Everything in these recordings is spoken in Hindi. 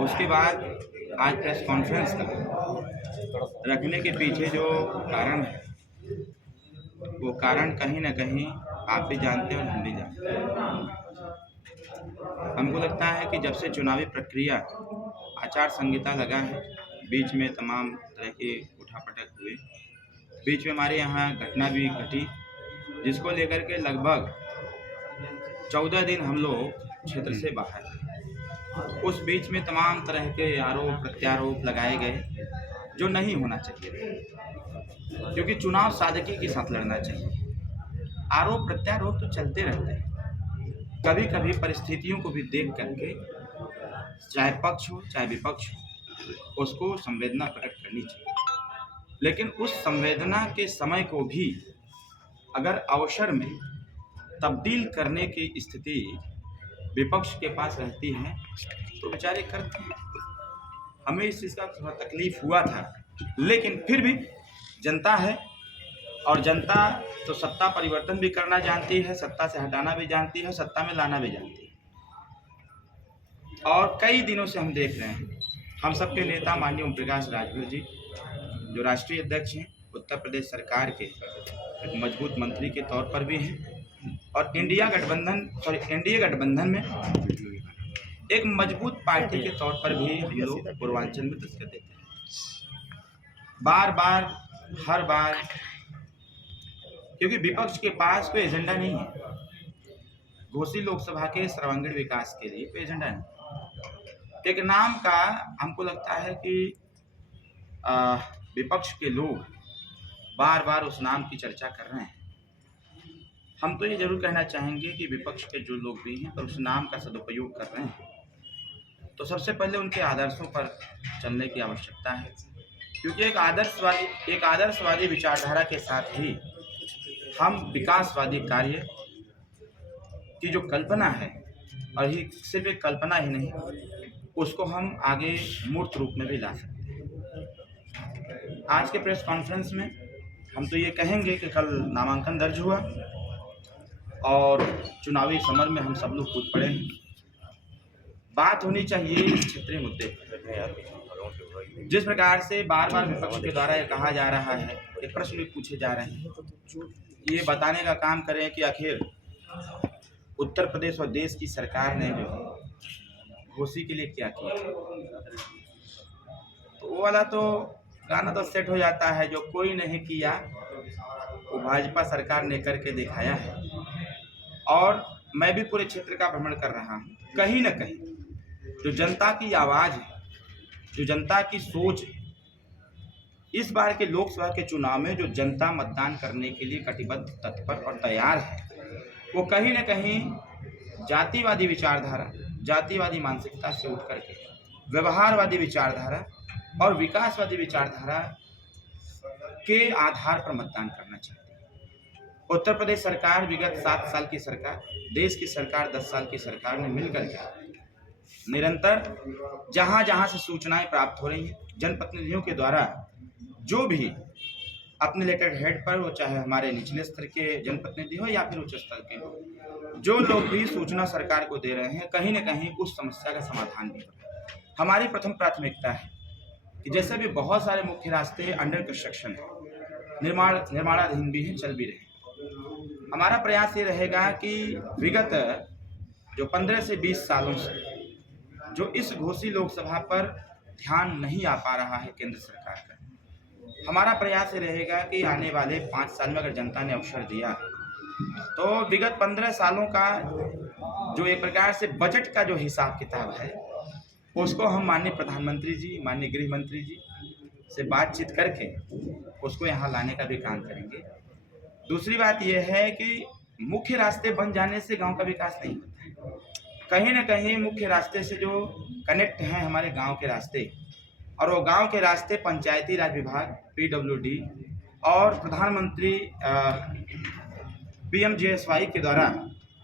और उसके बाद आज प्रेस कॉन्फ्रेंस का रखने के पीछे जो कारण है, वो कारण कहीं ना कहीं आप भी जानते हैं और हम भी जानते हैं। हमको लगता है कि जब से चुनावी प्रक्रिया आचार संहिता लगा है, बीच में तमाम तरह के उठापटक हुए, बीच में हमारे यहाँ घटना भी घटी, जिसको लेकर के लगभग 14 दिन हम लोग क्षेत्र से बाहर थे। उस बीच में तमाम तरह के आरोप प्रत्यारोप लगाए गए जो नहीं होना चाहिए, क्योंकि चुनाव सादगी के साथ लड़ना चाहिए। आरोप प्रत्यारोप तो चलते रहते हैं, कभी कभी परिस्थितियों को भी देख करके चाहे पक्ष हो चाहे विपक्ष हो, उसको संवेदना प्रकट करनी चाहिए। लेकिन उस संवेदना के समय को भी अगर अवसर में तब्दील करने की स्थिति विपक्ष के पास रहती है तो बेचारे करते हैं। हमें इस चीज़ का थोड़ा तकलीफ हुआ था, लेकिन फिर भी जनता है और जनता तो सत्ता परिवर्तन भी करना जानती है, सत्ता से हटाना भी जानती है, सत्ता में लाना भी जानती है। और कई दिनों से हम देख रहे हैं, हम सबके नेता माननीय ओम प्रकाश राजभर जी जो राष्ट्रीय अध्यक्ष हैं, उत्तर प्रदेश सरकार के एक मजबूत मंत्री के तौर पर भी हैं और एनडीए गठबंधन में एक मजबूत पार्टी के तौर पर भी हम लोग पूर्वांचल में दस्तक देते हैं। बार बार हर बार, क्योंकि विपक्ष के पास कोई एजेंडा नहीं है, घोसी लोकसभा के सर्वांगीण विकास के लिए कोई एजेंडा नहीं। एक नाम का हमको लगता है कि विपक्ष के लोग बार बार उस नाम की चर्चा कर रहे हैं। हम तो ये जरूर कहना चाहेंगे कि विपक्ष के जो लोग भी हैं पर उस नाम का सदुपयोग कर रहे हैं, तो सबसे पहले उनके आदर्शों पर चलने की आवश्यकता है, क्योंकि एक आदर्शवादी विचारधारा के साथ ही हम विकासवादी कार्य की जो कल्पना है, और ही सिर्फ एक कल्पना ही नहीं, उसको हम आगे मूर्त रूप में भी ला सकते हैं। आज के प्रेस कॉन्फ्रेंस में हम तो ये कहेंगे कि कल नामांकन दर्ज हुआ और चुनावी समर में हम सब लोग कूद पड़े हैं। बात होनी चाहिए इस क्षेत्रीय मुद्दे पर। जिस प्रकार से बार बार विपक्ष के द्वारा ये कहा जा रहा है, ये प्रश्न भी पूछे जा रहे हैं, ये बताने का काम करें कि आखिर उत्तर प्रदेश और देश की सरकार ने जो घोसी के लिए क्या किया, तो वो वाला तो गाना तो सेट हो जाता है, जो कोई नहीं किया वो भाजपा सरकार ने करके दिखाया है। और मैं भी पूरे क्षेत्र का भ्रमण कर रहा हूँ, कहीं न कहीं जो जनता की आवाज़ है, जो जनता की सोच है, इस बार के लोकसभा के चुनाव में जो जनता मतदान करने के लिए कटिबद्ध, तत्पर और तैयार है, वो कहीं न कहीं जातिवादी विचारधारा, जातिवादी मानसिकता से उठ करके व्यवहारवादी विचारधारा और विकासवादी विचारधारा के आधार पर मतदान करना चाहती है। उत्तर प्रदेश सरकार विगत 7 साल की सरकार, देश की सरकार 10 साल की सरकार ने मिलकर के निरंतर जहां जहां से सूचनाएं प्राप्त हो रही हैं, जनप्रतिनिधियों के द्वारा जो भी अपने लेटर हेड पर, वो चाहे हमारे निचले स्तर के जनप्रतिनिधि हो या फिर उच्च स्तर के हो, जो लोग भी सूचना सरकार को दे रहे हैं, कहीं न कहीं उस समस्या का समाधान भी हो। हमारी प्रथम प्राथमिकता है कि जैसे भी बहुत सारे मुख्य रास्ते अंडर कंस्ट्रक्शन है, निर्माणाधीन भी हैं, चल भी रहे हैं। हमारा प्रयास ये रहेगा कि विगत जो 15 से 20 सालों से जो इस घोसी लोकसभा पर ध्यान नहीं आ पा रहा है केंद्र सरकार का, हमारा प्रयास ये रहेगा कि आने वाले 5 साल में अगर जनता ने अवसर दिया तो विगत 15 सालों का जो एक प्रकार से बजट का जो हिसाब किताब है, उसको हम माननीय प्रधानमंत्री जी, माननीय गृह मंत्री जी से बातचीत करके उसको यहाँ लाने का भी काम करेंगे। दूसरी बात यह है कि मुख्य रास्ते बन जाने से गांव का विकास नहीं होता है। कहीं न कहीं मुख्य रास्ते से जो कनेक्ट हैं हमारे गांव के रास्ते, और वो गांव के रास्ते पंचायती राज विभाग, PWD और प्रधानमंत्री PMGSY के द्वारा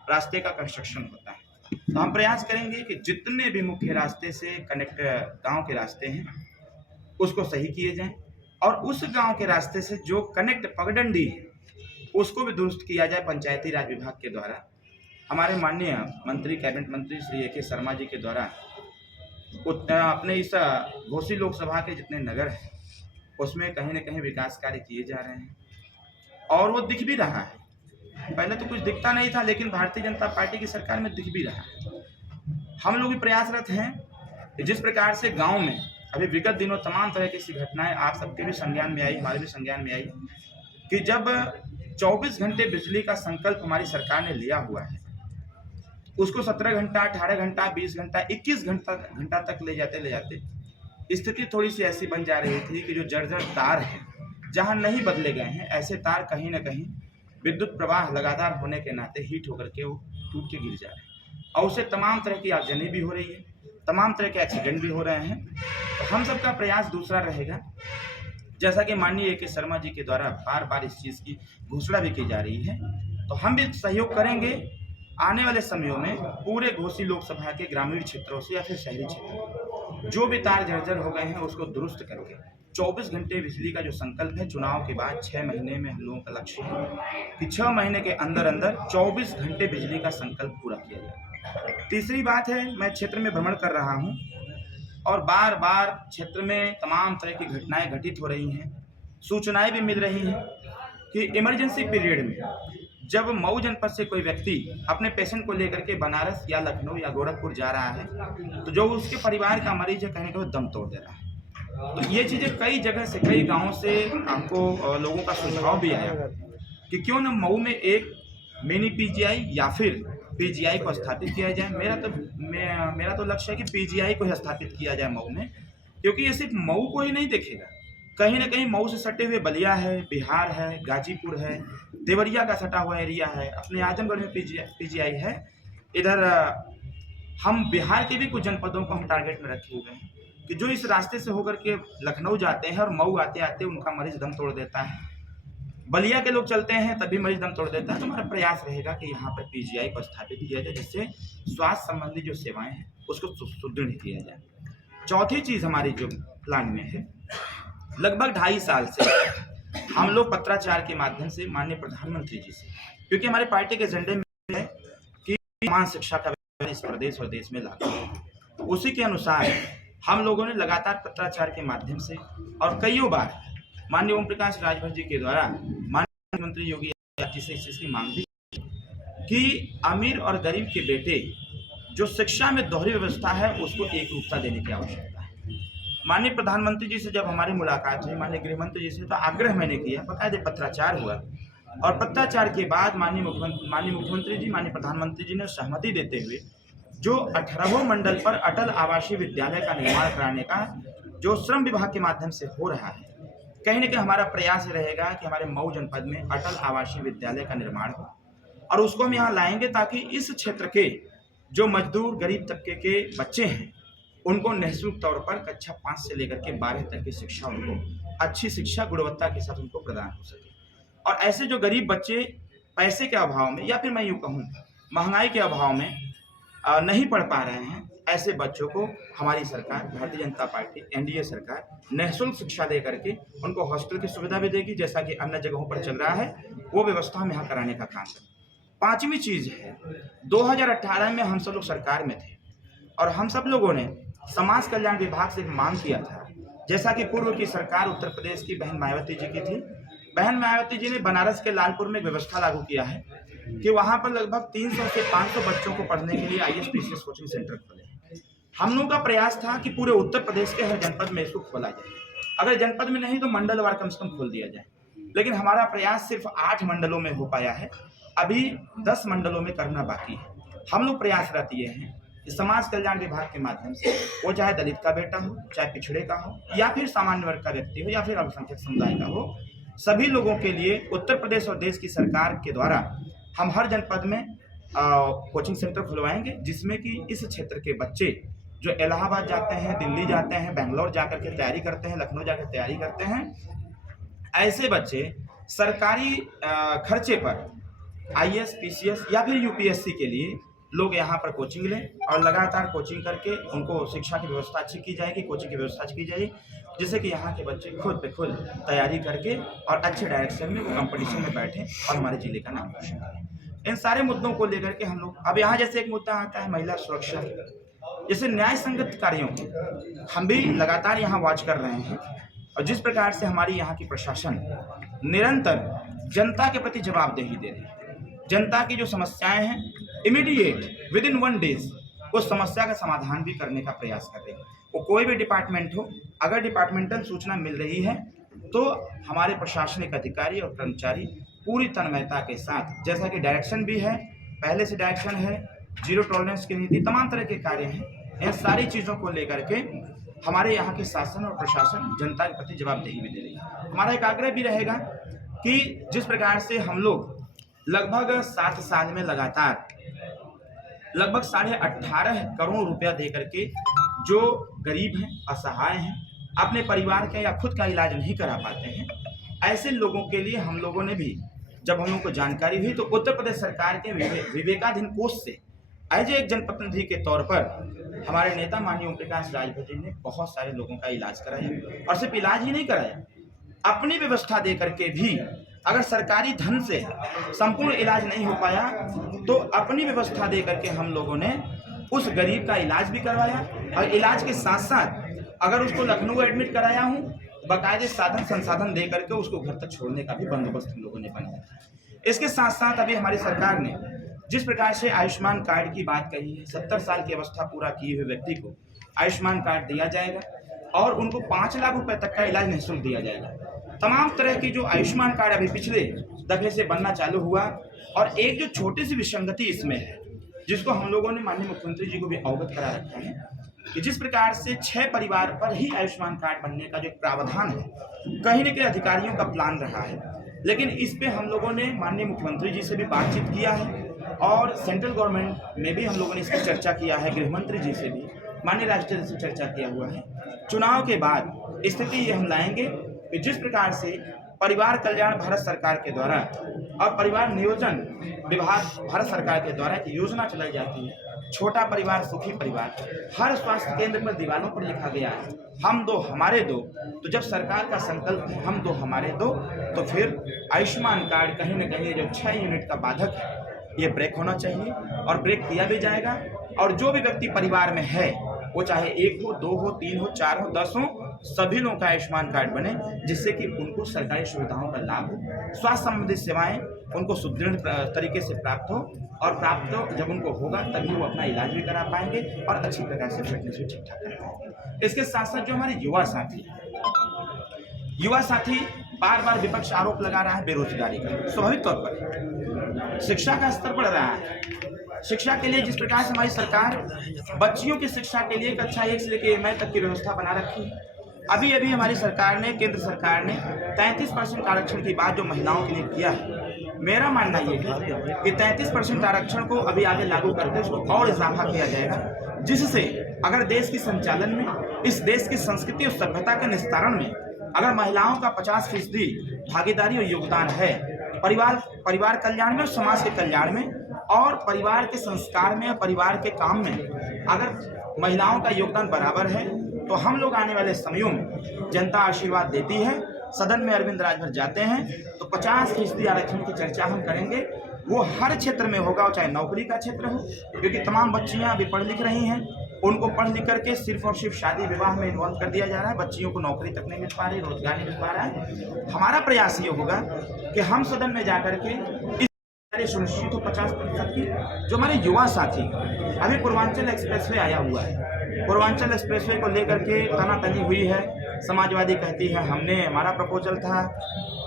रास्ते का कंस्ट्रक्शन होता है। तो हम प्रयास करेंगे कि जितने भी मुख्य रास्ते से कनेक्ट गांव के रास्ते हैं उसको सही किए जाएं, और उस गांव के रास्ते से जो कनेक्ट पगडंडी है उसको भी दुरुस्त किया जाए पंचायती राज विभाग के द्वारा। हमारे माननीय मंत्री, कैबिनेट मंत्री श्री AK शर्मा जी के द्वारा अपने इस घोसी लोकसभा के जितने नगर हैं उसमें कहीं न कहीं विकास कार्य किए जा रहे हैं और वो दिख भी रहा है। पहले तो कुछ दिखता नहीं था, लेकिन भारतीय जनता पार्टी की सरकार में दिख भी रहा है। हम लोग भी प्रयासरत हैं कि जिस प्रकार से गाँव में अभी विगत दिनों तमाम तरह की ऐसी घटनाएं आप सबके भी संज्ञान में आई, हमारे भी संज्ञान में आई कि जब 24 घंटे बिजली का संकल्प हमारी सरकार ने लिया हुआ है, उसको 17 घंटा, 18 घंटा, 20 घंटा, 21 घंटा तक ले जाते स्थिति थोड़ी सी ऐसी बन जा रही थी कि जो जर्जर तार है, जहां नहीं बदले गए हैं, ऐसे तार कहीं ना कहीं विद्युत प्रवाह लगातार होने के नाते हीट होकर के वो टूट के गिर जा रहे हैं और उससे तमाम तरह की आगजनी भी हो रही है, तमाम तरह के एक्सीडेंट भी हो रहे हैं। तो हम सबका प्रयास दूसरा रहेगा, जैसा कि माननीय A.K. शर्मा जी के द्वारा बार बार इस चीज़ की घोषणा भी की जा रही है, तो हम भी सहयोग करेंगे आने वाले समयों में पूरे घोसी लोकसभा के ग्रामीण क्षेत्रों से या फिर शहरी क्षेत्रों जो भी तार जर्जर हो गए हैं उसको दुरुस्त करके 24 घंटे बिजली का जो संकल्प है, चुनाव के बाद 6 महीने में हम लोगों का लक्ष्य है कि 6 महीने के अंदर अंदर 24 घंटे बिजली का संकल्प पूरा किया जाए। तीसरी बात है, मैं क्षेत्र में भ्रमण कर रहा हूँ और बार बार क्षेत्र में तमाम तरह की घटनाएं घटित हो रही हैं, सूचनाएं भी मिल रही हैं कि इमरजेंसी पीरियड में जब मऊ जनपद से कोई व्यक्ति अपने पेशेंट को लेकर के बनारस या लखनऊ या गोरखपुर जा रहा है, तो जो उसके परिवार का मरीज है कहीं ना कहीं दम तोड़ दे रहा है। तो ये चीज़ें कई जगह से, कई गांवों से हमको लोगों का सुझाव भी आया कि क्यों न मऊ में एक मिनी पीजीआई या फिर पीजीआई को स्थापित किया जाए। मेरा तो लक्ष्य है कि पीजीआई को ही स्थापित किया जाए मऊ में, क्योंकि ये सिर्फ मऊ को ही नहीं देखेगा, कहीं ना कहीं मऊ से सटे हुए बलिया है, बिहार है, गाजीपुर है, देवरिया का सटा हुआ एरिया है, अपने आजमगढ़ में पीजीआई है। इधर हम बिहार के भी कुछ जनपदों को हम टारगेट में रखे हुए हैं कि जो इस रास्ते से होकर के लखनऊ जाते हैं और मऊ आते आते उनका मरीज दम तोड़ देता है, बलिया के लोग चलते हैं तभी मरीज दम तोड़ देता है। तो हमारा प्रयास रहेगा कि यहाँ पर पीजीआई को स्थापित किया जाए, जिससे स्वास्थ्य संबंधी जो सेवाएं हैं उसको सुदृढ़ किया जाए। चौथी चीज़ हमारी जो प्लान में है, लगभग 2.5 साल से हम लोग पत्राचार के माध्यम से माननीय प्रधानमंत्री जी से, क्योंकि हमारे पार्टी के एजेंडे में है कि समान शिक्षा का इस प्रदेश और देश में लागू है, तो उसी के अनुसार हम लोगों ने लगातार पत्राचार के माध्यम से और कईयों बार माननीय ओम प्रकाश राजभर जी के द्वारा माननीय मुख्यमंत्री योगी आदित्यनाथ जी से इस चीज़ की मांग भी कि अमीर और गरीब के बेटे जो शिक्षा में दोहरी व्यवस्था है उसको एक रूपता देने की आवश्यकता है। माननीय प्रधानमंत्री जी से जब हमारी मुलाकात हुई, माननीय गृहमंत्री जी से, तो आग्रह मैंने किया, बाकायदे पत्राचार हुआ और पत्राचार के बाद माननीय मुख्यमंत्री जी, माननीय प्रधानमंत्री जी ने सहमति देते हुए जो 18वें मंडल पर अटल आवासीय विद्यालय का निर्माण कराने का जो श्रम विभाग के माध्यम से हो रहा है, कहीं ना कहीं हमारा प्रयास रहेगा कि हमारे मऊ जनपद में अटल आवासीय विद्यालय का निर्माण हो और उसको हम यहाँ लाएंगे ताकि इस क्षेत्र के जो मजदूर गरीब तबके के बच्चे हैं उनको निःशुल्क तौर पर कक्षा 5 से लेकर के 12 तक की शिक्षा, उनको अच्छी शिक्षा गुणवत्ता के साथ उनको प्रदान हो सके। और ऐसे जो गरीब बच्चे पैसे के अभाव में या फिर मैं यूँ कहूँ महंगाई के अभाव में नहीं पढ़ पा रहे हैं, ऐसे बच्चों को हमारी सरकार भारतीय जनता पार्टी एनडीए सरकार निःशुल्क शिक्षा दे करके उनको हॉस्टल की सुविधा भी देगी, जैसा कि अन्य जगहों पर चल रहा है, वो व्यवस्था हम यहाँ कराने का काम करें। 5वीं चीज़ है, 2018 में हम सब लोग सरकार में थे और हम सब लोगों ने समाज कल्याण विभाग से एक मांग किया था, जैसा कि पूर्व की सरकार उत्तर प्रदेश की बहन मायावती जी की थी। बहन मायावती जी ने बनारस के लालपुर में एक व्यवस्था लागू किया है कि वहाँ पर लगभग 300 से 500 बच्चों को पढ़ने के लिए IAS PCS कोचिंग सेंटर खोले। हम लोगों का प्रयास था कि पूरे उत्तर प्रदेश के हर जनपद में इसको खोला जाए, अगर जनपद में नहीं तो मंडलवार कम से कम खोल दिया जाए, लेकिन हमारा प्रयास सिर्फ 8 मंडलों में हो पाया है, अभी 10 मंडलों में करना बाकी है। हम लोग प्रयासरत ये हैं कि समाज कल्याण विभाग के माध्यम से, वो चाहे दलित का बेटा हो, चाहे पिछड़े का हो, या फिर सामान्य वर्ग का व्यक्ति हो, या फिर अल्पसंख्यक समुदाय का हो, सभी लोगों के लिए उत्तर प्रदेश और देश की सरकार के द्वारा हम हर जनपद में कोचिंग सेंटर खुलवाएंगे, जिसमें कि इस क्षेत्र के बच्चे जो इलाहाबाद जाते हैं, दिल्ली जाते हैं, बेंगलोर जाकर के तैयारी करते हैं, लखनऊ जाकर तैयारी करते हैं, ऐसे बच्चे सरकारी खर्चे पर IAS PCS या फिर UPSC के लिए लोग यहाँ पर कोचिंग लें और लगातार कोचिंग करके उनको शिक्षा की व्यवस्था अच्छी की जाएगी, कोचिंग की व्यवस्था अच्छी की जाएगी, जिससे कि यहाँ के बच्चे खुद पे खुद तैयारी करके और अच्छे डायरेक्शन में वो कंपटीशन में बैठें और हमारे जिले का नाम रोशन करें। इन सारे मुद्दों को लेकर के हम लोग, अब यहाँ जैसे एक मुद्दा आता है महिला सुरक्षा, जैसे न्याय संगत कार्यों की हम भी लगातार यहाँ वॉच कर रहे हैं, और जिस प्रकार से हमारी यहाँ की प्रशासन निरंतर जनता के प्रति जवाबदेही दे रही है, जनता की जो समस्याएं हैं इमीडिएट विद इन 1 डेज उस समस्या का समाधान भी करने का प्रयास कर रही है। वो कोई भी डिपार्टमेंट हो, अगर डिपार्टमेंटल सूचना मिल रही है तो हमारे प्रशासनिक अधिकारी और कर्मचारी पूरी तन्मयता के साथ, जैसा कि डायरेक्शन भी है, पहले से डायरेक्शन है, जीरो टॉलरेंस की नीति, तमाम तरह के कार्य हैं, इन सारी चीज़ों को लेकर के हमारे यहाँ के शासन और प्रशासन जनता के प्रति जवाबदेही भी दे रही है। हमारा एक आग्रह भी रहेगा कि जिस प्रकार से हम लोग लगभग 7 साल में लगातार लगभग 18.5 करोड़ रुपया दे करके जो गरीब हैं, असहाय हैं, अपने परिवार का या खुद का इलाज नहीं करा पाते हैं, ऐसे लोगों के लिए हम लोगों ने भी जब हम लोगों को जानकारी हुई तो उत्तर प्रदेश सरकार के विवेकाधीन कोष से एज एक जनप्रतिनिधि के तौर पर हमारे नेता माननीय ओम प्रकाश राजभर जी ने बहुत सारे लोगों का इलाज कराया, और सिर्फ इलाज ही नहीं कराया, अपनी व्यवस्था दे करके भी, अगर सरकारी धन से संपूर्ण इलाज नहीं हो पाया तो अपनी व्यवस्था दे करके हम लोगों ने उस गरीब का इलाज भी करवाया, और इलाज के साथ साथ अगर उसको लखनऊ एडमिट कराया हूँ, बाकायदे साधन संसाधन दे करके उसको घर तक छोड़ने का भी बंदोबस्त हम लोगों ने बनाया। इसके साथ साथ अभी हमारी सरकार ने जिस प्रकार से आयुष्मान कार्ड की बात कही है, 70 साल की अवस्था पूरा किए हुए व्यक्ति को आयुष्मान कार्ड दिया जाएगा और उनको 5 लाख रुपए तक का इलाज निःशुल्क दिया जाएगा। तमाम तरह की जो आयुष्मान कार्ड अभी पिछले दफे से बनना चालू हुआ, और एक जो छोटी सी विसंगति इसमें है जिसको हम लोगों ने माननीय मुख्यमंत्री जी को भी अवगत करा रखा है कि जिस प्रकार से 6 परिवार पर ही आयुष्मान कार्ड बनने का जो प्रावधान है, कहीं न कहीं अधिकारियों का प्लान रहा है, लेकिन इस पे हम लोगों ने माननीय मुख्यमंत्री जी से भी बातचीत किया है, और सेंट्रल गवर्नमेंट में भी हम लोगों ने इसकी चर्चा किया है, गृह मंत्री जी से भी, माननीय राष्ट्रपति से चर्चा किया हुआ है। चुनाव के बाद स्थिति ये हम लाएंगे कि जिस प्रकार से परिवार कल्याण भारत सरकार के द्वारा और परिवार नियोजन विभाग भारत सरकार के द्वारा एक योजना चलाई जाती है, छोटा परिवार सुखी परिवार, हर स्वास्थ्य केंद्र पर दीवारों पर लिखा गया है हम दो हमारे दो। तो जब सरकार का संकल्प है हम दो हमारे दो, तो फिर आयुष्मान कार्ड कहीं न कहीं जो 6 यूनिट का बाधक है ये ब्रेक होना चाहिए, और ब्रेक किया भी जाएगा। और जो भी व्यक्ति परिवार में है, वो चाहे 1 हो, 2 हो, 3 हो, 4 हो, 10 हो, सभी लोगों का आयुष्मान कार्ड बने, जिससे कि उनको सरकारी सुविधाओं का लाभ हो, स्वास्थ्य संबंधित सेवाएं उनको सुदृढ़ तरीके से प्राप्त हो, और प्राप्त हो जब उनको होगा तभी वो अपना इलाज भी करा पाएंगे और अच्छी प्रकार से फिटनेस भी ठीक ठाक कर पाएंगे। इसके साथ साथ जो हमारे युवा साथी बार बार विपक्ष आरोप लगा रहा है बेरोजगारी का। स्वाभाविक तौर पर शिक्षा का स्तर बढ़ रहा है, शिक्षा के लिए जिस प्रकार से हमारी सरकार बच्चियों की शिक्षा के लिए कक्षा 1 से लेकर MA तक की व्यवस्था बना रखी है। अभी हमारी सरकार ने, केंद्र सरकार ने 33% आरक्षण की बात जो महिलाओं के लिए किया है, मेरा मानना ये है कि 33% आरक्षण को अभी आगे लागू करके उसको और इजाफा किया जाएगा, जिससे अगर देश की संचालन में, इस देश की संस्कृति और सभ्यता के निस्तारण में अगर महिलाओं का 50% भागीदारी और योगदान है परिवार कल्याण में और समाज के कल्याण में, और परिवार के संस्कार में, परिवार के काम में अगर महिलाओं का योगदान बराबर है, तो हम लोग आने वाले समयों में जनता आशीर्वाद देती है, सदन में अरविंद राजभर जाते हैं तो 50% आरक्षण की चर्चा हम करेंगे। वो हर क्षेत्र में होगा, चाहे नौकरी का क्षेत्र हो, क्योंकि तमाम बच्चियां अभी पढ़ लिख रही हैं, उनको पढ़ लिख करके सिर्फ और सिर्फ शादी विवाह में इन्वॉल्व कर दिया जा रहा है, बच्चियों को नौकरी तक नहीं मिल पा रही, रोजगार नहीं मिल पा रहा है। हमारा प्रयास ये होगा कि हम सदन में जाकर के सुनिश्चित हो 50% की। जो हमारे युवा साथी, अभी पूर्वांचल एक्सप्रेसवे आया हुआ है, पूर्वांचल एक्सप्रेसवे को लेकर के तनातनी हुई है, समाजवादी कहती है हमारा प्रपोजल था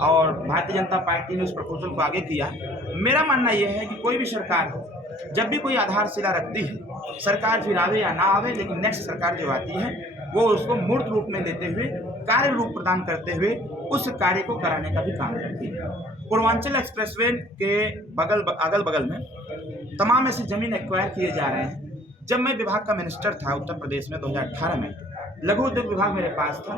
और भारतीय जनता पार्टी ने उस प्रपोजल को आगे किया। मेरा मानना यह है कि कोई भी सरकार हो, जब भी कोई आधारशिला रखती है, सरकार फिर आवे या ना आवे, लेकिन नेक्स्ट सरकार जो आती है वो उसको मूर्त रूप में लेते हुए, कार्य रूप प्रदान करते हुए उस कार्य को कराने का भी काम करती है। पूर्वांचल एक्सप्रेसवे के अगल बगल में तमाम ऐसी जमीन एक्वायर किए जा रहे हैं। जब मैं विभाग का मिनिस्टर था उत्तर प्रदेश में 2018 में, लघु उद्योग विभाग मेरे पास था,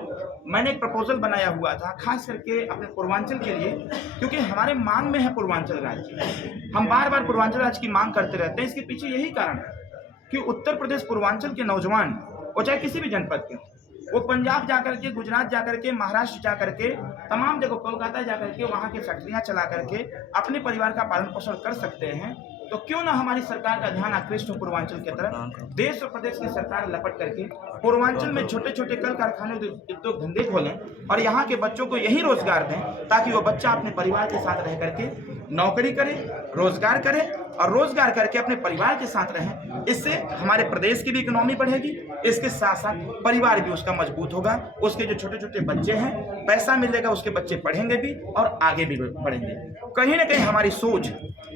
मैंने एक प्रपोजल बनाया हुआ था खास करके अपने पूर्वांचल के लिए, क्योंकि हमारे मांग में है पूर्वांचल राज्य। हम बार बार पूर्वांचल राज्य की मांग करते रहते हैं। इसके पीछे यही कारण है कि उत्तर प्रदेश पूर्वांचल के नौजवान, वो चाहे किसी भी जनपद के, वो पंजाब जाकर के, गुजरात जाकर के, महाराष्ट्र जाकर के, तमाम जगह कोलकाता जाकर के वहाँ की फैक्ट्रियाँ चला करके अपने परिवार का पालन पोषण कर सकते हैं। तो क्यों ना हमारी सरकार का ध्यान आकृष्ट हो पूर्वांचल की तरफ। देश और प्रदेश की सरकार लपट करके पूर्वांचल में छोटे छोटे कल कारखाने उद्योग धंधे खोलें और यहाँ के बच्चों को यही रोजगार दें, ताकि वो बच्चा अपने परिवार के साथ रह करके नौकरी करे, रोजगार करे और रोजगार करके अपने परिवार के साथ रहें। इससे हमारे प्रदेश की भी इकोनॉमी बढ़ेगी, इसके साथ साथ परिवार भी उसका मजबूत होगा। उसके जो छोटे छोटे बच्चे हैं, पैसा मिलेगा, उसके बच्चे पढ़ेंगे भी और आगे भी बढ़ेंगे। कहीं ना कहीं हमारी सोच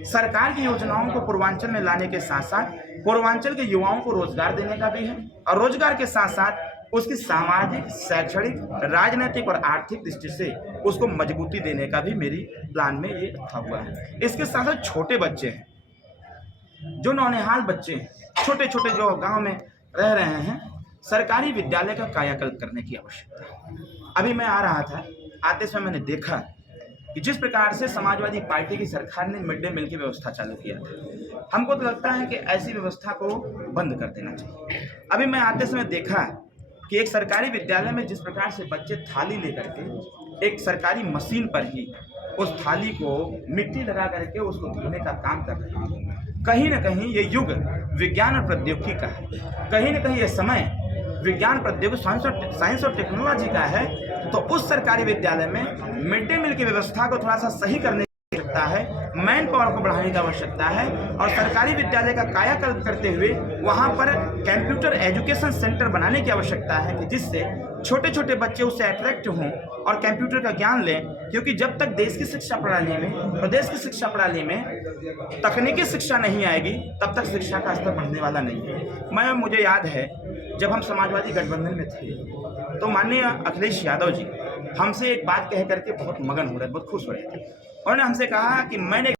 सरकार की योजनाओं को पूर्वांचल में लाने के साथ साथ पूर्वांचल के युवाओं को रोजगार देने का भी है और रोजगार के साथ साथ उसकी सामाजिक, शैक्षणिक, राजनीतिक और आर्थिक दृष्टि से उसको मजबूती देने का भी मेरी प्लान में ये रखा हुआ है। इसके साथ साथ छोटे बच्चे हैं, जो नौनिहाल बच्चे हैं, छोटे छोटे जो गांव में रह रहे हैं, सरकारी विद्यालय का कायाकल्प करने की आवश्यकता है। अभी मैं आ रहा था, आते समय मैंने देखा कि जिस प्रकार से समाजवादी पार्टी की सरकार ने मिड डे मील की व्यवस्था चालू किया था, हमको तो लगता है कि ऐसी व्यवस्था को बंद कर देना चाहिए। अभी मैं आते समय देखा कि एक सरकारी विद्यालय में जिस प्रकार से बच्चे थाली लेकर के एक सरकारी मशीन पर ही उस थाली को मिट्टी लगा करके उसको धोने का काम कर रहे हैं। कहीं ना कहीं ये युग विज्ञान और प्रौद्योगिकी का है, कहीं ना कहीं ये समय विज्ञान, प्रौद्योगिकी, साइंस और टेक्नोलॉजी का है। तो उस सरकारी विद्यालय में मिड डे मील की व्यवस्था को थोड़ा सा सही करने की आवश्यकता है, मैन पावर को बढ़ाने की आवश्यकता है और सरकारी विद्यालय का कायाकल्प करते हुए वहाँ पर कंप्यूटर एजुकेशन सेंटर बनाने की आवश्यकता है कि जिससे छोटे छोटे बच्चे उससे अट्रैक्ट हों और कंप्यूटर का ज्ञान लें। क्योंकि जब तक देश की शिक्षा प्रणाली में, प्रदेश की शिक्षा प्रणाली में तकनीकी शिक्षा नहीं आएगी, तब तक शिक्षा का स्तर बढ़ने वाला नहीं है। मुझे याद है जब हम समाजवादी गठबंधन में थे तो माननीय अखिलेश यादव जी हमसे एक बात कह करके बहुत मगन हो रहे, बहुत खुश हो रहे थे। उन्होंने हमसे कहा कि मैंने